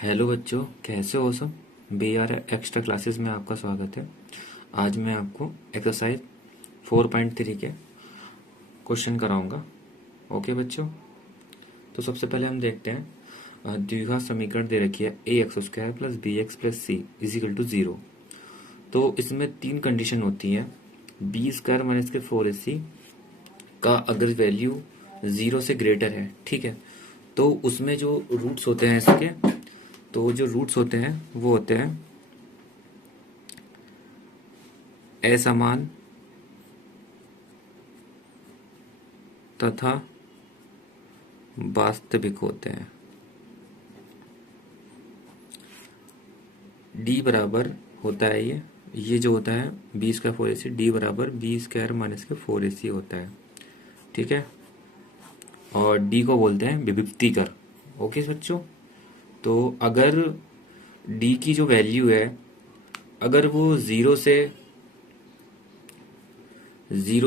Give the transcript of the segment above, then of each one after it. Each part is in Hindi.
हेलो बच्चों, कैसे हो सब। BR एक्स्ट्रा क्लासेस में आपका स्वागत है। आज मैं आपको एक्सरसाइज 4.3 के क्वेश्चन कराऊंगा। ओके बच्चों, तो सबसे पहले हम देखते हैं। द्विघात समीकरण दे रखी है ax² plus bx plus c equal to 0। तो इसमें तीन कंडीशन होती हैं। b² माइनस के 4ac का अगर वैल्यू 0 से ग्रेटर है, ठीक है, तो उसमें जो रूट्स होते हैं इसके, तो जो रूट्स होते हैं वो होते हैं असमान तथा वास्तविक होते हैं। डी बराबर होता है ये जो होता है b² 4ac, डी बराबर b² माइनस के 4ac होता है, ठीक है। और डी को बोलते हैं विभक्तिकर। ओके बच्चों, तो अगर डी की जो वैल्यू है, अगर वो जीरो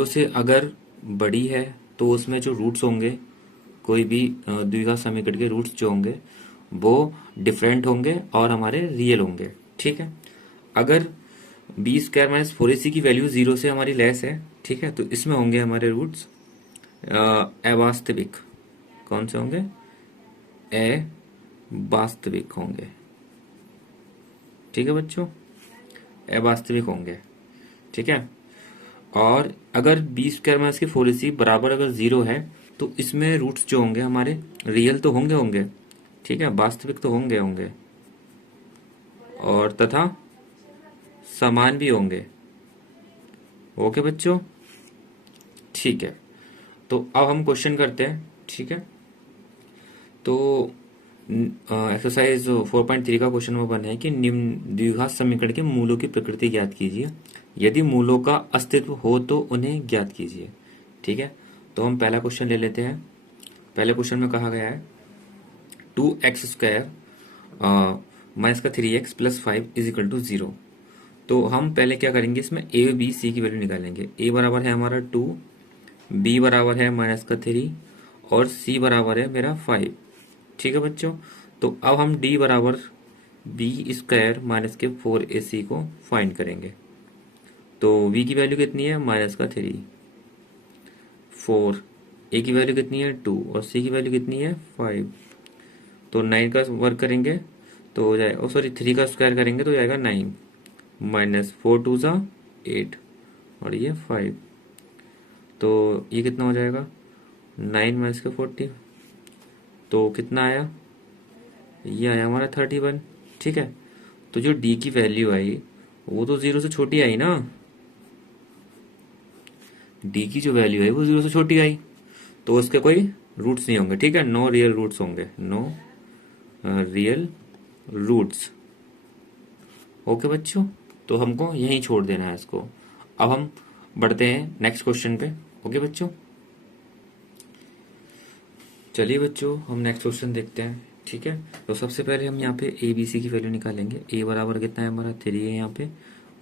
से अगर बड़ी है, तो उसमें जो रूट्स होंगे, कोई भी द्विघात समीकरण के रूट्स जो होंगे वो डिफरेंट होंगे और हमारे रियल होंगे, ठीक है। अगर b² माइनस 4ac की वैल्यू 0 से हमारी लेस है, ठीक है, तो इसमें होंगे हमारे रूट्स अवास्तविक। कौन से होंगे? अवास्तविक होंगे, ठीक है बच्चों, अवास्तविक होंगे, ठीक है। और अगर b² माइनस के 4ac बराबर अगर 0 है, तो इसमें रूट्स जो होंगे हमारे रियल तो होंगे, ठीक है, वास्तविक तो होंगे और तथा समान भी होंगे। ओके बच्चों, ठीक है। तो अब हम क्वेश्चन करते हैं, ठीक है। तो एक्सरसाइज 4.3 का क्वेश्चन नंबर 1 है कि निम्न द्विघात समीकरण के मूलों की प्रकृति ज्ञात कीजिए। यदि मूलों का अस्तित्व हो तो उन्हें ज्ञात कीजिए, ठीक है। तो हम पहला क्वेश्चन ले लेते हैं। पहले क्वेश्चन में कहा गया है 2x² माइनस का 3x plus 5 is equal to 0। तो हम पहले क्या करेंगे, इसमें a b c की वैल्यू निकालेंगे। a बराबर है हमारा 2, b बराबर है माइनस का 3 और c बराबर है मेरा 5, ठीक है बच्चों। तो अब हम d बराबर b² माइनस के 4ac को फाइंड करेंगे। तो v की वैल्यू कितनी है? माइनस का 3, 4, a की वैल्यू कितनी है? 2 और c की वैल्यू कितनी है? 5। तो 9 का वर्क करेंगे तो हो जाएगा, सॉरी 3 का स्क्वायर करेंगे तो हो जाएगा 9, माइनस 4 2 ज़ा 8 और ये 5। तो ये कितना हो जाएगा? 9 माइनस का 40, तो कितना आया? ये आया हमारा 31, ठीक है। तो जो d की वैल्यू आई वो तो 0 से छोटी आई ना, d की जो वैल्यू आई वो 0 से छोटी आई, तो उसके कोई रूट्स नहीं होंगे, ठीक है। नो रियल रूट्स होंगे, नो रियल रूट्स। ओके बच्चों, तो हमको यहीं छोड़ देना है इसको। अब हम बढ़ते हैं नेक्स्ट क्वेश्चन पे। ओके बच्चों, चलिए बच्चों हम नेक्स्ट क्वेश्चन देखते हैं, ठीक है। तो सबसे पहले हम यहाँ पे ए बी सी की वैल्यू निकालेंगे। ए बराबर कितना है हमारा? 3 है यहाँ पे,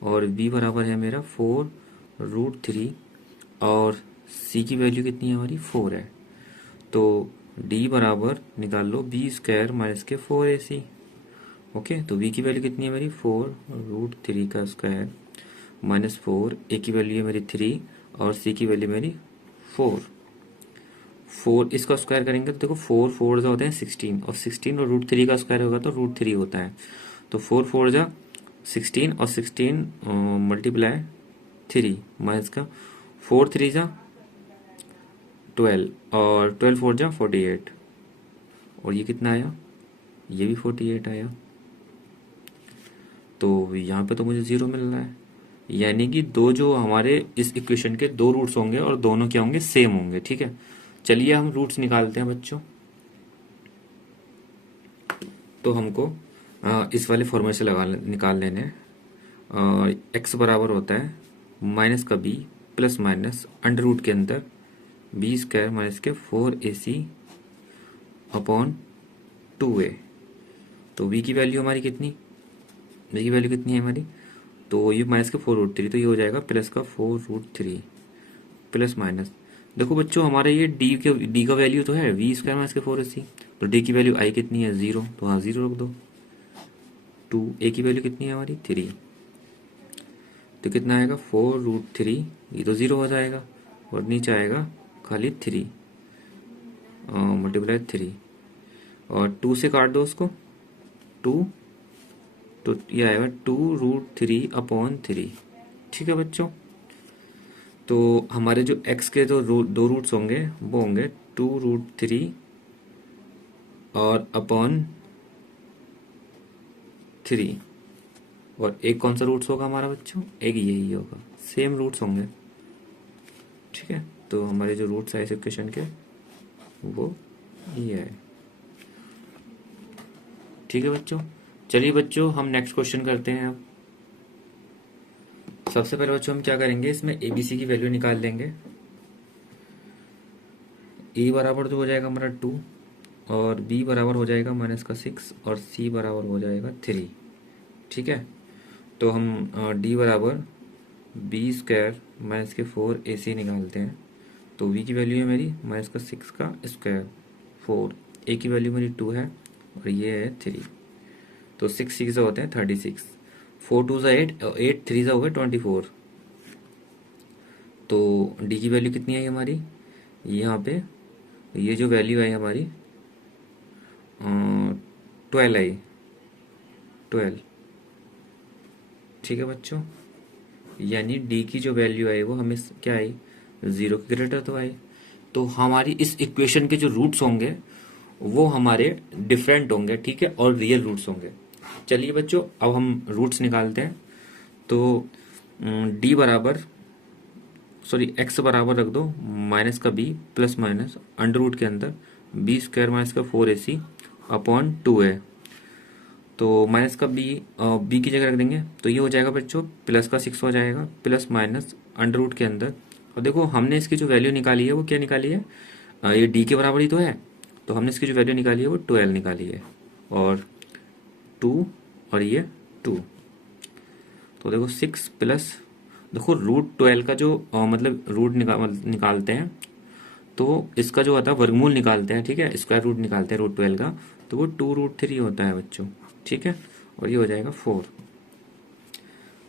और बी बराबर है मेरा 4√3 और सी की वैल्यू कितनी है हमारी? 4 है। तो डी बराबर निकाल लो b² माइनस के 4ac। ओके, तो v की वैल्यू कितनी है मेरी? 4√3 का स्क्वायर माइनस 4, a की वैल्यू है मेरी 3 और c की वैल्यू मेरी 4। इसका स्क्वायर करेंगे तो देखो 4 4 जा होते हैं 16, और 16 और √3 का स्क्वायर होगा तो √3 होता है। तो 4 4 जा 16 और 16 मल्टीप्लाई 3 माइनस का 4 3 जा 12 और 12 4 जा 48, और ये कितना आया? ये भी 48 आया। तो यहाँ पे तो मुझे 0 मिल रहा है, यानी कि दो जो हमारे इस इक्वेशन के दो रूट्स होंगे और दोनों क्या होंगे? सेम होंगे, ठीक है। चलिए हम रूट्स निकालते हैं बच्चों। तो हमको इस वाले फॉर्मूले से निकाल लेने हैं। एक्स बराबर होता है माइनस का b plus minus under root के अंदर b² माइनस के 4ac अपॉन 2a। तो v की वैल्यू हमारी कितनी? v की वैल्यू कितनी है हमारी? तो ये माइनस का 4√3, तो ये हो जाएगा प्लस का 4√3 प्लस माइनस। देखो बच्चों, हमारे ये d का वैल्यू तो है v² माइनस के 4ac, तो d की वैल्यू आई कितनी है? 0, तो हाँ 0 रख दो। 2, ए की वैल्यू कितनी है हमारी 3, तो कितना आएगा 4√3, ये तो 0 हो जाएगा और नीचे आएगा खाली 3 मल्टीप्लाई 3 और 2 से काट दो उसको 2, तो ये आएगा 2√3/3। ठीक है बच्चों, तो हमारे जो x के जो दो रूट्स होंगे वो होंगे 2√3 और अपॉन 3, और एक कौन सा रूट्स होगा हमारा बच्चों, एक यही होगा, सेम रूट्स होंगे। ठीक है, तो हमारे जो रूट्स है इस इक्वेशन के वो ये है। ठीक है बच्चों, चलिए बच्चों हम नेक्स्ट क्वेश्चन करते हैं। अब सबसे पहले बच्चों हम क्या करेंगे, इसमें एबीसी की वैल्यू निकाल लेंगे। ए बराबर जो हो जाएगा हमारा 2 और बी बराबर हो जाएगा -6 और सी बराबर हो जाएगा 3। ठीक है, तो हम डी बराबर b²-4ac निकालते हैं। तो v की वैल्यू है मेरी -6 का स्क्वायर 4, a की वैल्यू मेरी 2 है और ये है 3, तो 6 6 होते हैं 36, 4 2 8, 8 3 हो गए 24। तो d की वैल्यू कितनी आई हमारी, यहाँ पे ये जो वैल्यू आई हमारी 12 आई, 12। ठीक है बच्चों, यानी d की जो वैल्यू आई वो हमें क्या आई, 0 के ग्रेटर तो आई। तो हमारी इस इक्वेशन के जो रूट्स होंगे वो हमारे डिफरेंट होंगे, ठीक है, और रियल रूट्स होंगे। चलिए बच्चों अब हम रूट्स निकालते हैं। तो d बराबर x बराबर रख दो माइनस का b plus minus under root के अंदर b²-4ac अपॉन 2 है। तो माइनस का b की जगह रख देंगे तो ये हो जाएगा बच्चों प्लस का 6 हो जाएगा प्लस माइनस अंडर रूट के अंदर। और देखो हमने इसकी जो वैल्यू निकाली है वो क्या निकाली है, ये d के बराबर ही तो है, तो हमने इसकी जो वैल्यू निकाली है वो 12 निकाली है और 2 और ये 2। तो देखो 6 प्लस, देखो √12 का जो मतलब रूट निकालते हैं तो इसका जो होता है वर्गमूल निकालते हैं, ठीक है, स्क्वायर रूट निकालते हैं √12 का, तो वो 2√3 होता है बच्चों। ठीक है, और ये हो जाएगा 4।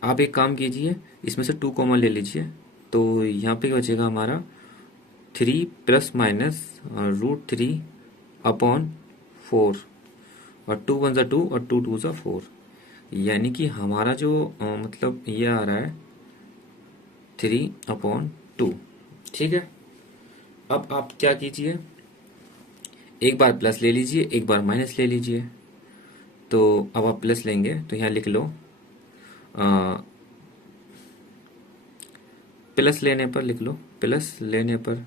आप एक काम कीजिए, इसमें से 2 कॉमन ले लीजिए, तो यहाँ पे क्या बचेगा हमारा 3 प्लस माइनस √3/4 और 2 1 2 और 2 2 4, यानी कि हमारा जो मतलब ये आ रहा है 3/2। ठीक है, अब आप क्या कीजिए, एक बार प्लस ले लीजिए एक बार माइनस ले लीजिए। तो अब आप प्लस लेंगे तो यहाँ लिख लो प्लस लेने पर लिख लो, प्लस लेने पर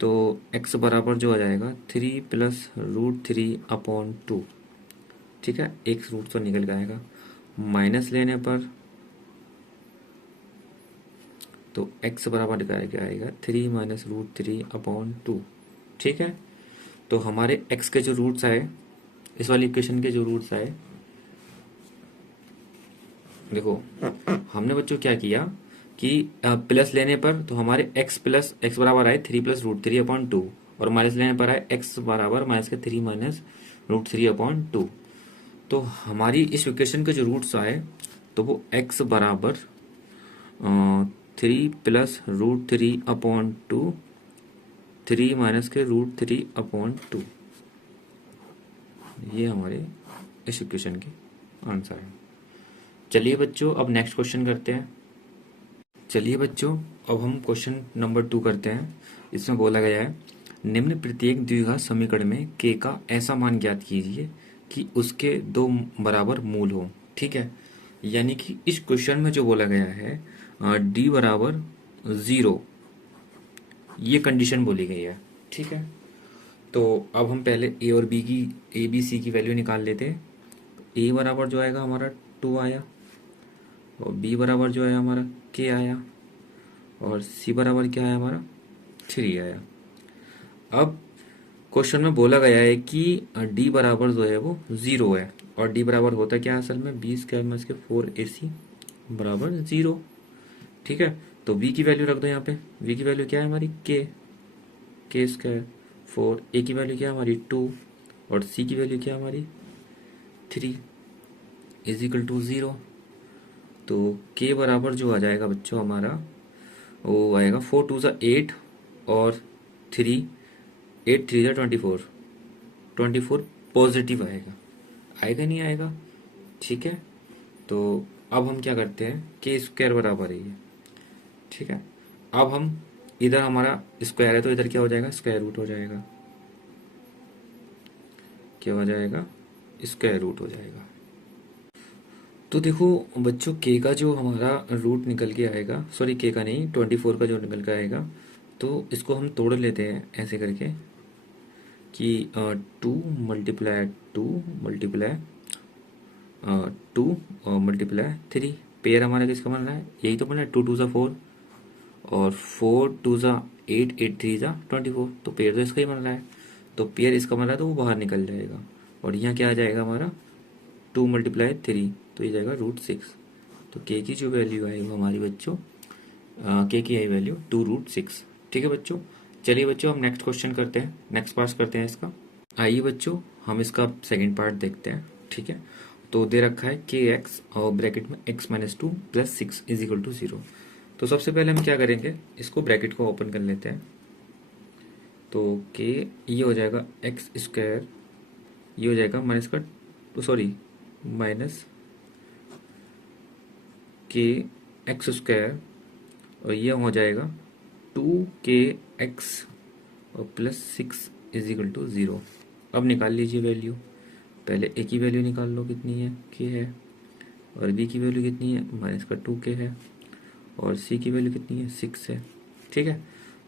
तो x बराबर जो हो जाएगा 3 प्लस √3/2। ठीक है, एक रूट तो निकल जाएगा। माइनस लेने पर तो x बराबर निकाल के आएगा 3 माइनस √3/2। ठीक है, तो हमारे x के जो रूट्स आए, इस वाली इक्वेशन के जो रूट्स आए, देखो हमने बच्चों क्या किया कि प्लस लेने पर तो हमारे x बराबर आए 3 प्लस √3/2 और माइनस लेने पर आए x बराबर माइनस के 3 माइनस √3/2। तो हमारी इस इक्वेशन के जो रूट्स आए तो वो x बराबर 3 प्लस √3/2 3 माइनस के √3/2, ये हमारे इस इक्वेशन के आंसर है। चलिए बच्चों अब नेक्स्ट क्वेश्चन करते हैं। चलिए बच्चों अब हम क्वेश्चन नंबर 2 करते हैं। इसमें बोला गया है निम्न प्रत्येक द्विघात समीकरण में k का ऐसा मान ज्ञात कीजिए कि उसके 2 बराबर मूल हो। ठीक है, यानी कि इस क्वेश्चन में जो बोला गया है d बराबर 0, ये कंडीशन बोली गई है। ठीक है, तो अब हम पहले a और b की ABC की वैल्यू निकाल लेते हैं। a बराबर जो आएगा हमारा 2 आया और b बराबर जो है हमारा k आया और c बराबर क्या है हमारा 3 आया। अब क्वेश्चन में बोला गया है कि d बराबर जो है वो 0 है और d बराबर होता क्या है असल में b²-4ac बराबर 0। ठीक है, तो v की वैल्यू रख दो यहाँ पे, v की वैल्यू क्या है हमारी k² 4, a की वैल्यू क्या है हमारी 2 और c की वैल्यू क्या है हमारी 3 इज इक्वल टू 0। तो के बराबर जो आ जाएगा बच्चों हमारा वो आएगा 4 2 ज़ा 8 और 3 8 3 ज़ा 24 24 पॉजिटिव आएगा। आएगा नहीं आएगा? ठीक है। तो अब हम क्या करते हैं, के स्क्वायर बराबर है ये, ठीक है। अब हम इधर हमारा स्क्वायर है तो इधर क्या हो जाएगा, स्क्वायर रूट हो जाएगा। क्या हो जाएगा, स्क्वायर रूट हो जाएगा। तो देखो बच्चों के का जो हमारा रूट निकल के आएगा, सॉरी के का नहीं 24 का जो निकल के आएगा, तो इसको हम तोड़ लेते हैं ऐसे करके कि 2 मल्टीप्लाई 2 मल्टीप्लाई 2 मल्टीप्लाई 3। पेयर हमारा किसका बन रहा है, यही तो बन रहा है, 2 2 ज़ा 4 और 4 2 ज़ा 8 8 3 ज़ा 24। तो पेयर तो इसका ही बन रहा है, तो पेयर इसका बन रहा है तो वो बाहर निकल जाएगा। और यहाँ क्या आ जाएगा हमारा 2 मल्टीप्लाई 3, तो ये जाएगा √6। तो के की जो वैल्यू आई वो हमारी बच्चों के की आई वैल्यू 2√6। ठीक है बच्चों। चलिए बच्चों हम नेक्स्ट क्वेश्चन करते हैं, नेक्स्ट पार्ट करते हैं इसका। आइए बच्चों हम इसका सेकंड पार्ट देखते हैं। ठीक है। तो दे रखा है के एक्स और ब्रैकेट में x-2 + 6 इज इक्वल टू 0। तो सबसे पहले हम क्या करेंगे, इसको ब्रैकेट को ओपन कर लेते हैं। तो के ये हो जाएगा x², ये हो जाएगा माइनस का सॉरी माइनस के x² और ये हो जाएगा 2kx और +6 इज इक्वल टू 0। अब निकाल लीजिए वैल्यू। पहले ए की वैल्यू निकाल लो कितनी है, के है, और बी की वैल्यू कितनी है, -2k है, और सी की वैल्यू कितनी है, 6 है। ठीक है।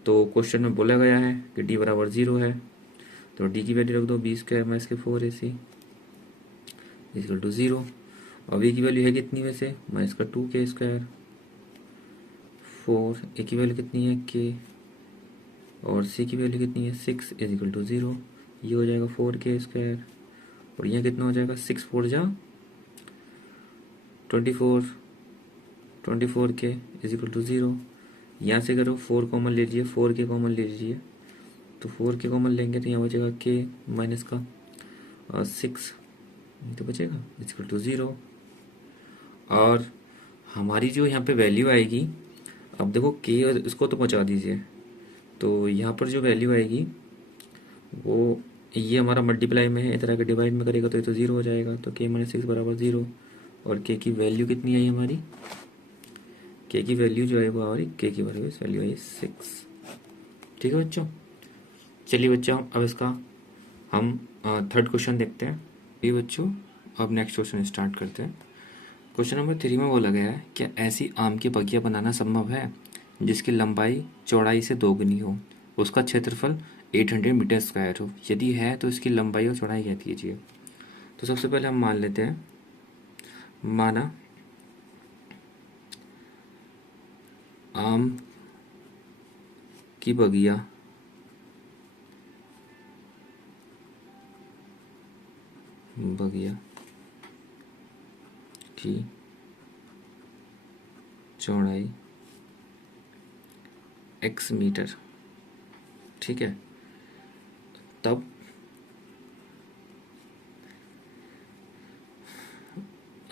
तो क्वेश्चन में बोला गया है कि डी बराबर 0 है, तो डी की वैल्यू रख दो b² - 4ac is equal to 0। और बी की वैल्यू है कितनी वैसे, -2k², 4, ए की वैल्यू कितनी है के, और सी की वैल्यू कितनी है 6 इज इक्वल टू 0। ये हो जाएगा 4k², और यहाँ कितना हो जाएगा 6 4 जा 24, 24k इज इक्वल टू 0। यहाँ से करो 4 कॉमन ले लीजिए, 4k कॉमन ले लीजिए, तो 4k कॉमन लेंगे तो यहाँ बचेगा k माइनस का 6 तो बचेगा इज इक्वल टू 0। और हमारी जो यहाँ पे वैल्यू आएगी, अब देखो k और इसको तो पहुँचा दीजिए, तो यहाँ पर जो वैल्यू आएगी वो ये हमारा मल्टीप्लाई में है, इधर आके डिवाइड में करेगा तो ये तो 0 हो जाएगा। तो k - 6 बराबर 0। और k की वैल्यू कितनी आई हमारी, k की वैल्यू जो है वो हमारी k की वैल्यू आई 6। ठीक है बच्चों। चलिए बच्चों अब इसका हम थर्ड क्वेश्चन देखते हैं। ये बच्चों अब नेक्स्ट क्वेश्चन स्टार्ट करते हैं। क्वेश्चन नंबर 3 में बोला गया है क्या ऐसी आम की बगिया बनाना संभव है जिसकी लंबाई चौड़ाई से दोगुनी हो, उसका क्षेत्रफल 800 मीटर स्क्वायर हो, यदि है तो इसकी लंबाई और चौड़ाई क्या कीजिए। तो सबसे पहले हम मान लेते हैं, माना आम की बगिया की चौड़ाई x मीटर। ठीक है। तब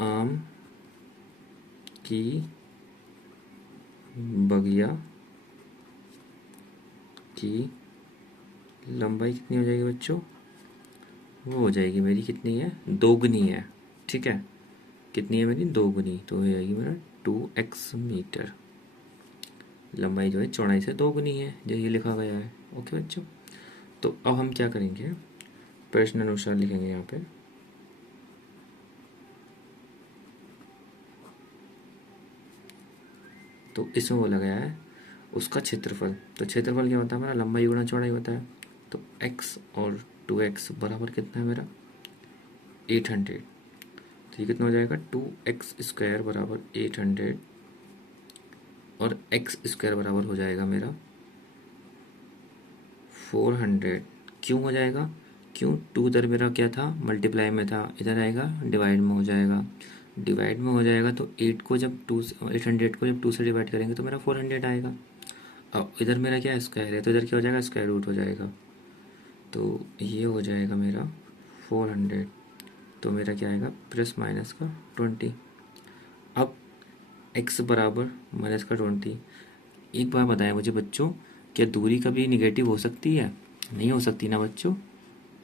आम की बगिया की लंबाई कितनी हो जाएगी बच्चों, वो हो जाएगी मेरी कितनी है, दोगुनी है। ठीक है। कितनी है मेरी, दोगुनी, तो हो जाएगी मेरा 2x मीटर। लंबाई जो है चौड़ाई से दोगुनी है, जो ये लिखा गया है। ओके बच्चों। तो अब हम क्या करेंगे, प्रश्न अनुसार लिखेंगे यहाँ पे। तो इसमें बोला गया है उसका क्षेत्रफल, तो क्षेत्रफल क्या होता है हमारा, लंबाई गुणा चौड़ाई होता है। तो x और 2x बराबर कितना है मेरा 800। तो ये कितना हो जाएगा 2x² बराबर 800 और x² बराबर हो जाएगा मेरा 400। क्यों हो जाएगा, क्यों, 2 इधर मेरा क्या था, मल्टीप्लाई में था, इधर आएगा डिवाइड में हो जाएगा। डिवाइड में हो जाएगा तो 800 को जब 2 से डिवाइड करेंगे तो मेरा 400 आएगा। अब इधर मेरा क्या स्क्वायर है, तो इधर क्या हो जाएगा, स्क्वायर रूट हो जाएगा। तो ये हो जाएगा मेरा 400 तो मेरा क्या आएगा प्लस माइनस का 20। अब x बराबर माइनस का 20। एक बार बताएं मुझे बच्चों, क्या दूरी कभी निगेटिव हो सकती है? नहीं हो सकती ना बच्चों।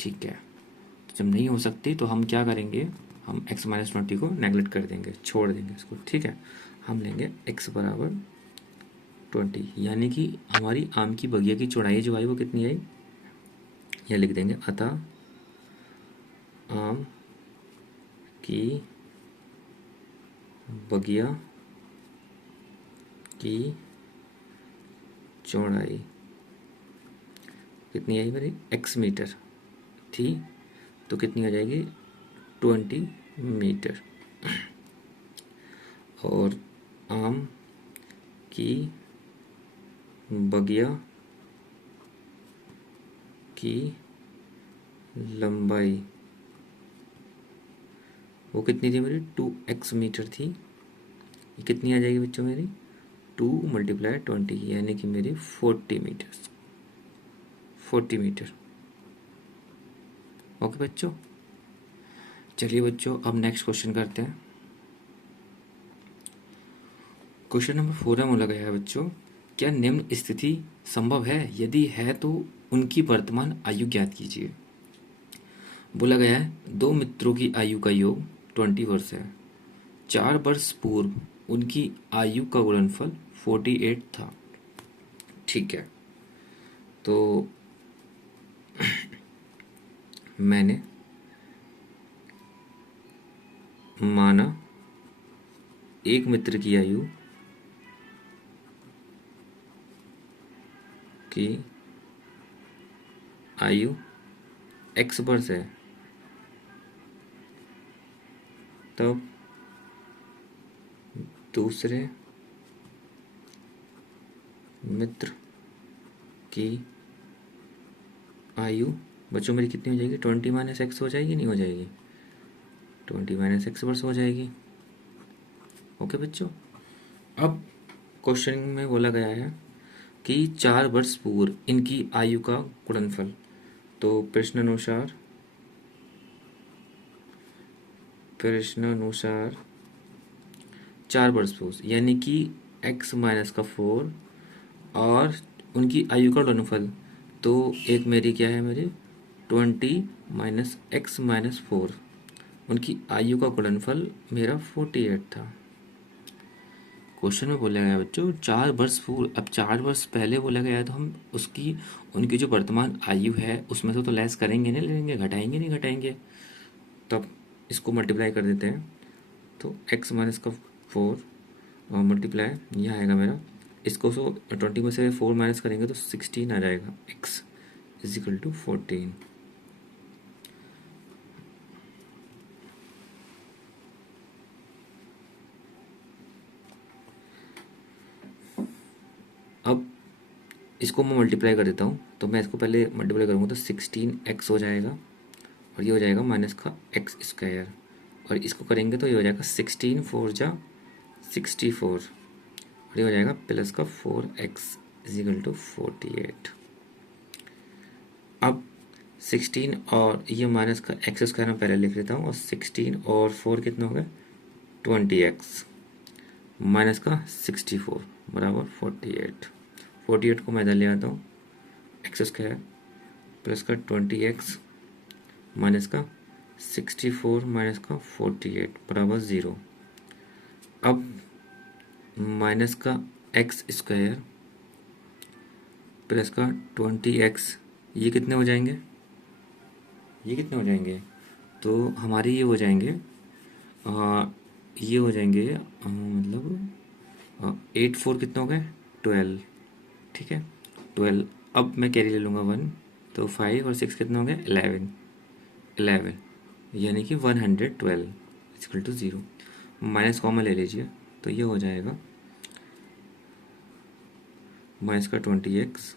ठीक है, तो जब नहीं हो सकती तो हम क्या करेंगे, हम x माइनस 20 को नेगलेक्ट कर देंगे, छोड़ देंगे इसको। ठीक है, हम लेंगे x बराबर 20, यानी कि हमारी आम की बगिया की चौड़ाई जो आई वो कितनी आई, यह लिख देंगे। अतः आम की बगिया की चौड़ाई कितनी आई मेरी, x मीटर थी, तो कितनी हो जाएगी 20 मीटर। और आम की बगिया की लंबाई वो कितनी थी मेरी, 2x मीटर थी। ये कितनी आ जाएगी बच्चों मेरी, 2 × 20, यानी कि मेरी 40 मीटर। 40 मीटर। ओके बच्चों, चलिए बच्चों अब नेक्स्ट क्वेश्चन करते हैं। क्वेश्चन नंबर 4 में बोला गया है बच्चों, क्या निम्न स्थिति संभव है, यदि है तो उनकी वर्तमान आयु ज्ञात कीजिए। बोला गया है दो मित्रों की आयु का योग 20 वर्ष है। 4 वर्ष पूर्व उनकी आयु का गुणनफल 48 था। ठीक है, तो मैंने माना एक मित्र की आयु x वर्ष है, तब दूसरे मित्र की आयु बच्चों मेरी कितनी हो जाएगी, 20 माइनस एक्स हो जाएगी, नहीं हो जाएगी, 20 माइनस एक्स वर्ष हो जाएगी। ओके बच्चों, अब क्वेश्चन में बोला गया है कि 4 वर्ष पूर्व इनकी आयु का गुणनफल, तो प्रश्नानुसार 4 वर्ष पूर्व यानी कि x माइनस का 4 और उनकी आयु का गुणनफल, तो एक मेरी क्या है मेरी 20 माइनस एक्स माइनस 4, उनकी आयु का गुणनफल मेरा 48 था। क्वेश्चन में बोला गया बच्चों 4 वर्ष पूर्व, अब 4 वर्ष पहले बोला गया है तो हम उसकी उनकी जो वर्तमान आयु है उसमें से तो लेस करेंगे नहीं, लेंगे घटाएंगे नहीं घटाएंगे, तब इसको मल्टीप्लाई कर देते हैं। तो x माइनस का 4 मल्टीप्लाई यह आएगा मेरा, इसको 20 में से 4 माइनस करेंगे तो 16 आ जाएगा, x इज इक्वल टू 14। अब इसको मैं मल्टीप्लाई कर देता हूँ, तो मैं इसको पहले मल्टीप्लाई करूँगा तो 16x हो जाएगा, और ये हो जाएगा माइनस का एक्स स्क्वायर, और इसको करेंगे तो ये हो जाएगा 16 4 जा 64, और ये हो जाएगा प्लस का 4x इज इक्वल टू 48। अब 16 और ये माइनस का एक्स स्क्वायर मैं पहले लिख लेता हूँ, और 16 और 4 कितना हो गया 20x माइनस का 64 बराबर 48। 48 को मैं इधर ले आता हूँ, एक्स स्क्वायर प्लस का 20x माइनस का 64 माइनस का 48 बराबर 0। अब माइनस का एक्स स्क्वायर प्लस का 20x, ये कितने हो जाएंगे, ये कितने हो जाएंगे, तो हमारे ये हो जाएंगे ये हो जाएंगे मतलब 8 4 कितना हो गए 12। ठीक है 12, अब मैं कैरी ले लूँगा 1, तो 5 और 6 कितना हो गया 11, यानी कि 112 इक्वल टू 0। माइनस कॉमन ले लीजिए, तो ये हो जाएगा माइनस का 20x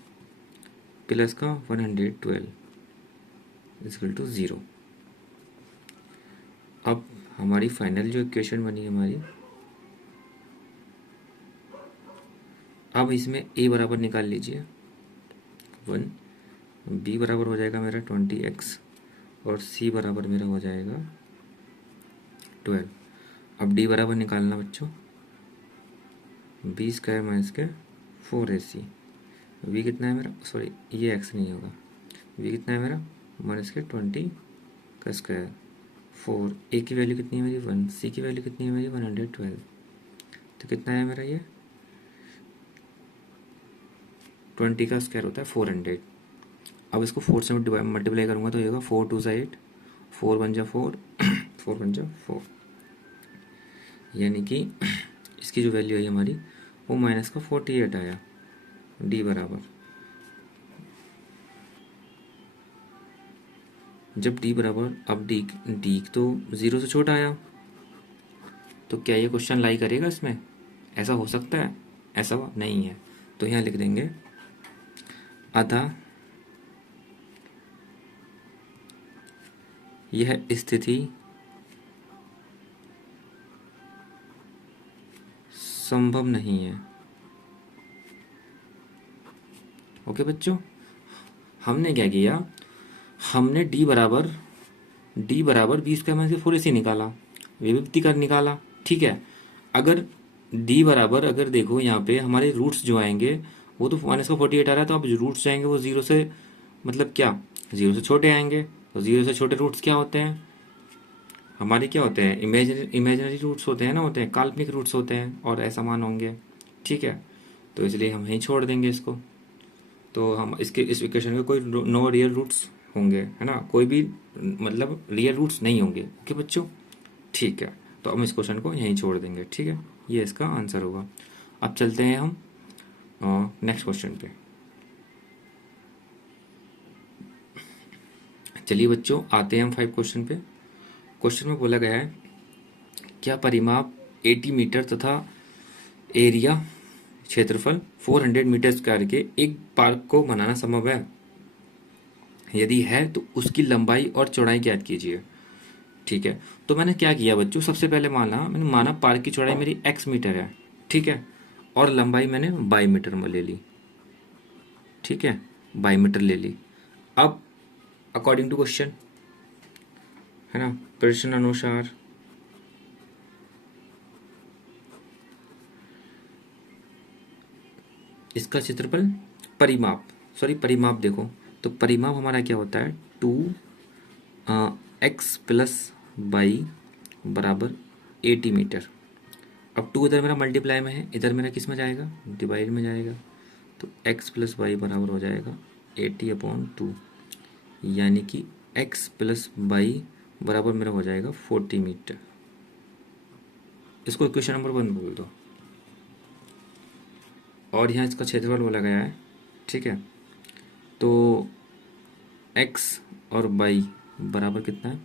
प्लस का 112 इक्वल टू 0। अब हमारी फाइनल जो इक्वेशन बनी हमारी, अब इसमें a बराबर निकाल लीजिए 1, b बराबर हो जाएगा मेरा 20x, और c बराबर मेरा हो जाएगा 12। अब डी बराबर निकालना बच्चों, बी स्क्वायर माइनस के 4ac। वी कितना है मेरा, सॉरी ये एक्स नहीं होगा, वी कितना है मेरा माइनस के 20 का स्क्वायर 4। ए की वैल्यू कितनी है मेरी 1, सी की वैल्यू कितनी है मेरी 112। तो कितना है मेरा ये 20 का स्क्वायर होता है 400। अब इसको 4 से मल्टीप्लाई करूँगा तो ये होगा 4 2 8, 4 1 4, 4 1 4, यानी कि इसकी जो वैल्यू है हमारी वो माइनस का 48 आया। डी बराबर, जब डी बराबर, अब डी डी तो 0 से छोटा आया, तो क्या ये क्वेश्चन लाई करेगा इसमें? ऐसा हो सकता है? ऐसा नहीं है। तो यहाँ लिख देंगे अतः यह स्थिति संभव नहीं है। ओके बच्चों, हमने क्या किया, हमने डी बराबर बी स्क्वायर माइनस के 4ac निकाला, विभक्ति कर निकाला, ठीक है। अगर डी बराबर, अगर देखो यहाँ पे हमारे रूट्स जो आएंगे वो तो माइनस का 48 आ रहा है, तो अब जो रूट्स जाएंगे वो 0 से, मतलब क्या 0 से छोटे आएंगे। तो 0 से छोटे रूट्स क्या होते हैं हमारे, क्या होते हैं इमेजिनरी रूट्स होते हैं ना, होते हैं काल्पनिक रूट्स होते हैं, और ऐसा मान होंगे, ठीक है। तो इसलिए हम यहीं छोड़ देंगे इसको। तो हम इसके इस इक्वेशन के कोई नो रियल रूट्स होंगे, है ना, कोई भी मतलब रियल रूट्स नहीं होंगे। ओके बच्चों, ठीक है। तो हम इस क्वेश्चन को यहीं छोड़ देंगे, ठीक है, ये इसका आंसर होगा। अब चलते हैं हम नेक्स्ट क्वेश्चन पे। चलिए बच्चों, आते हैं हम 5 क्वेश्चन पे। क्वेश्चन में बोला गया है क्या परिमाप 80 मीटर तथा एरिया क्षेत्रफल 400 मीटर स्क्वायर के एक पार्क को बनाना संभव है? यदि है तो उसकी लंबाई और चौड़ाई ज्ञात कीजिए। ठीक है, तो मैंने क्या किया बच्चों, सबसे पहले मैंने माना पार्क की चौड़ाई मेरी x मीटर है, ठीक है, और लंबाई मैंने बाई मीटर में ले ली, ठीक है, बाई मीटर ले ली। अब अकॉर्डिंग टू क्वेश्चन, है ना, प्रश्न अनुसार इसका क्षेत्रफल परिमाप देखो, तो परिमाप हमारा क्या होता है 2x प्लस बाई बराबर 80 मीटर। अब 2 इधर मेरा मल्टीप्लाई में है, इधर मेरा किस में जाएगा, डिवाइड में जाएगा। तो x प्लस बाई बराबर हो जाएगा 80/2, यानी कि x प्लस बाई बराबर मेरा हो जाएगा 40 मीटर। इसको इक्वेशन नंबर 1 बोल दो। और यहाँ इसका क्षेत्रफल बोला गया है, ठीक है। तो x और y बराबर कितना है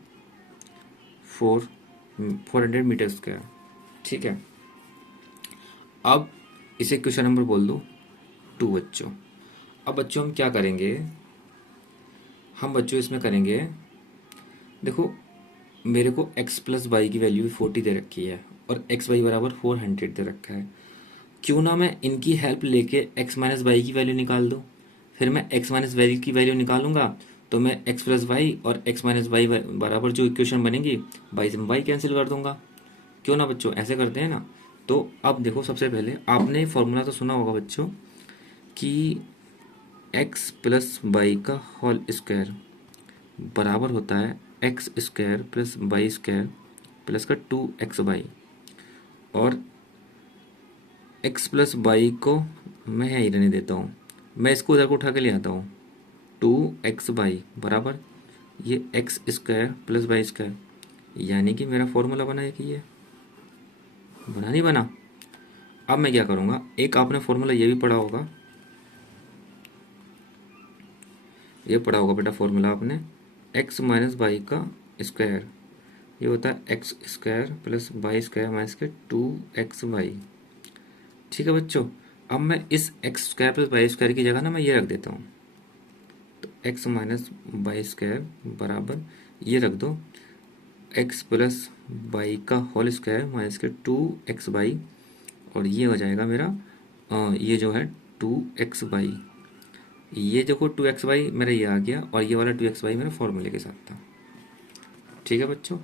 400 मीटर स्क्वायर, ठीक है। अब इसे क्वेश्चन नंबर बोल दो 2 बच्चों। अब बच्चों हम क्या करेंगे, हम बच्चों इसमें करेंगे, देखो मेरे को x प्लस वाई की वैल्यू 40 दे रखी है और एक्स वाई बराबर 400 दे रखा है। क्यों ना मैं इनकी हेल्प लेके x माइनस वाई की वैल्यू निकाल दूँ। फिर मैं x माइनस वाई की वैल्यू निकालूंगा तो मैं x प्लस वाई और x माइनस वाई बराबर जो इक्वेशन बनेगी वाई से वाई कैंसिल कर दूंगा। क्यों ना बच्चों, ऐसे करते हैं ना। तो अब देखो, सबसे पहले आपने फॉर्मूला तो सुना होगा बच्चों कि x प्लस वाई का होल स्क्वायर बराबर होता है x square plus y square plus का 2xy। और x प्लस वाई को मैं यहीं रहने देता हूँ, मैं इसको उधर को उठा के ले आता हूँ 2xy बराबर ये x square plus y square, यानी कि मेरा फॉर्मूला बना है कि ये बना नहीं बना। अब मैं क्या करूँगा, एक आपने फॉर्मूला ये भी पढ़ा होगा, ये पढ़ा होगा बेटा फॉर्मूला आपने, x माइनस वाई का स्क्वायर ये होता है x square plus y square minus के 2xy। ठीक है बच्चों, अब मैं इस x square plus y square की जगह ना मैं ये रख देता हूँ, तो x माइनस वाई स्क्वायर बराबर ये रख दो x प्लस वाई का होल स्क्वायर माइनस के 2xy, और ये हो जाएगा मेरा ये जो है 2xy। ये देखो 2xy मेरा ये आ गया और ये वाला 2xy मेरा फॉर्मूले के साथ था। ठीक है बच्चों,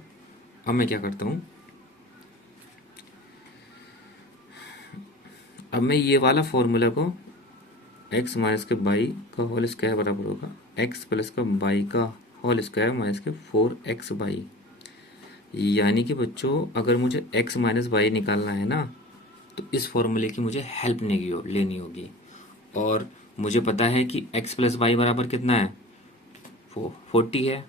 अब मैं क्या करता हूँ, अब मैं ये वाला फॉर्मूला को एक्स माइनस के बाई का होल स्क्वायर बराबर होगा एक्स प्लस का बाई का होल स्क्वायर माइनस के 4x बाई। यानी कि बच्चों अगर मुझे x माइनस बाई निकालना है ना, तो इस फॉर्मूले की मुझे हेल्प लेनी होगी। और मुझे पता है कि x प्लस बाई बराबर कितना है, 40 है,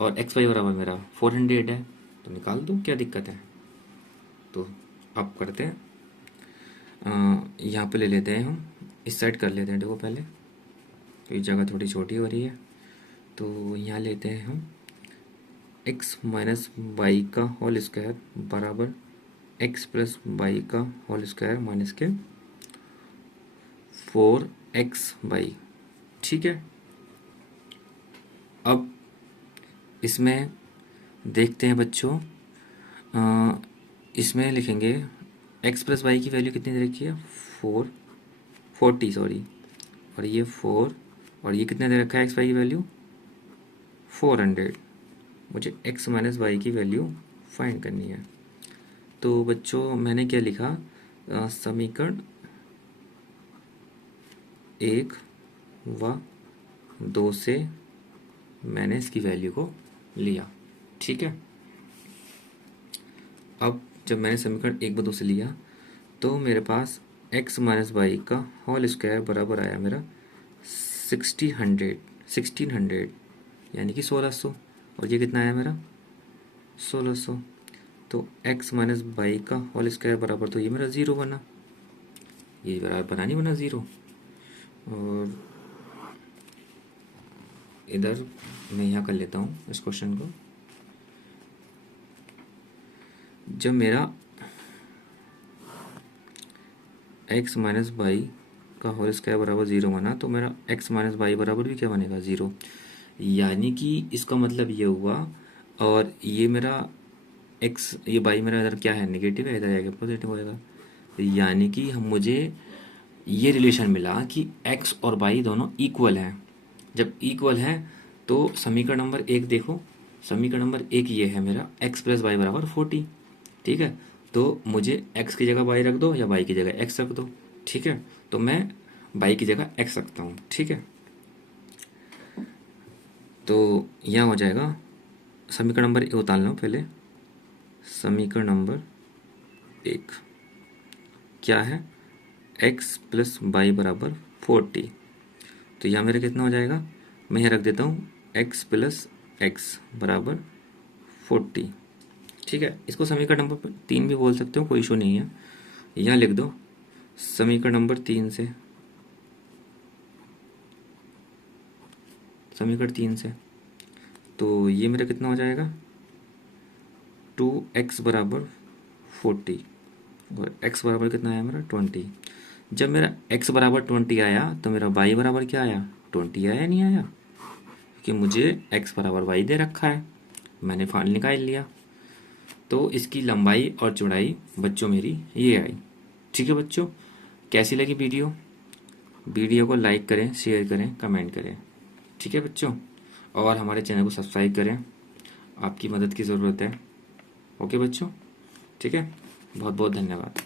और एक्स वाई बराबर मेरा 400 है, तो निकाल दूँ, क्या दिक्कत है। तो अब करते हैं, यहाँ पे ले लेते हैं, हम इस साइड कर लेते हैं। देखो पहले तो ये जगह थोड़ी छोटी हो रही है, तो यहाँ लेते हैं हम x माइनस बाई का होल स्क्वायर बराबर x प्लस बाई का होल स्क्वायर माइनस के 4x बाई। ठीक है, अब इसमें देखते हैं बच्चों, इसमें लिखेंगे x प्लस बाई की वैल्यू कितनी दे रखी है, 40 सॉरी, और ये 4, और ये कितने दे रखा है x वाई की वैल्यू 400। मुझे x माइनस बाई की वैल्यू फाइंड करनी है। तो बच्चों मैंने क्या लिखा, समीकरण 1 व 2 से मैंने इसकी वैल्यू को लिया। ठीक है, अब जब मैंने समीकरण 1 व 2 से लिया तो मेरे पास x माइनस बाई का होल स्क्वायर बराबर आया मेरा 1600 यानी कि 1600, और ये कितना आया मेरा 1600। तो x माइनस बाई का होल स्क्वायर बराबर, तो ये मेरा 0 बना, ये बराबर बना नहीं बना 0। और इधर मैं यहाँ कर लेता हूँ इस क्वेश्चन को। जब मेरा x माइनस बाई का होल स्क्वायर बराबर 0 बना, तो मेरा x माइनस बाई बराबर भी क्या बनेगा 0। यानी कि इसका मतलब ये हुआ, और ये मेरा x, ये बाई मेरा इधर क्या है, नेगेटिव है, इधर जाएगा पॉजिटिव होएगा। यानी कि मुझे ये रिलेशन मिला कि x और बाई दोनों इक्वल हैं। जब इक्वल है तो समीकरण नंबर 1 देखो, समीकरण नंबर 1 ये है मेरा x प्लस बाई बराबर 40। ठीक है, तो मुझे x की जगह बाई रख दो या बाई की जगह x रख दो। ठीक है, तो मैं बाई की जगह x रखता हूँ। ठीक है, तो यहाँ हो जाएगा समीकरण नंबर 1 उतार लो पहले। समीकरण नंबर 1 क्या है, x प्लस बाई बराबर 40। तो यहाँ मेरा कितना हो जाएगा, मैं यहाँ रख देता हूँ x प्लस एक्स बराबर 40। ठीक है, इसको समीकरण नंबर 3 भी बोल सकते हो, कोई इशू नहीं है। यहाँ लिख दो समीकरण नंबर 3 से, समीकरण 3 से, तो ये मेरा कितना हो जाएगा 2x बराबर 40, और x बराबर कितना आया मेरा 20। जब मेरा x बराबर 20 आया तो मेरा y बराबर क्या आया 20 आया, नहीं आया, क्योंकि मुझे x बराबर y दे रखा है, मैंने फाइनल निकाल लिया। तो इसकी लंबाई और चौड़ाई बच्चों मेरी ये आई। ठीक है बच्चों, कैसी लगी वीडियो, वीडियो को लाइक करें, शेयर करें, कमेंट करें। ठीक है बच्चों, और हमारे चैनल को सब्सक्राइब करें, आपकी मदद की ज़रूरत है। ओके बच्चों, ठीक है, बहुत बहुत धन्यवाद।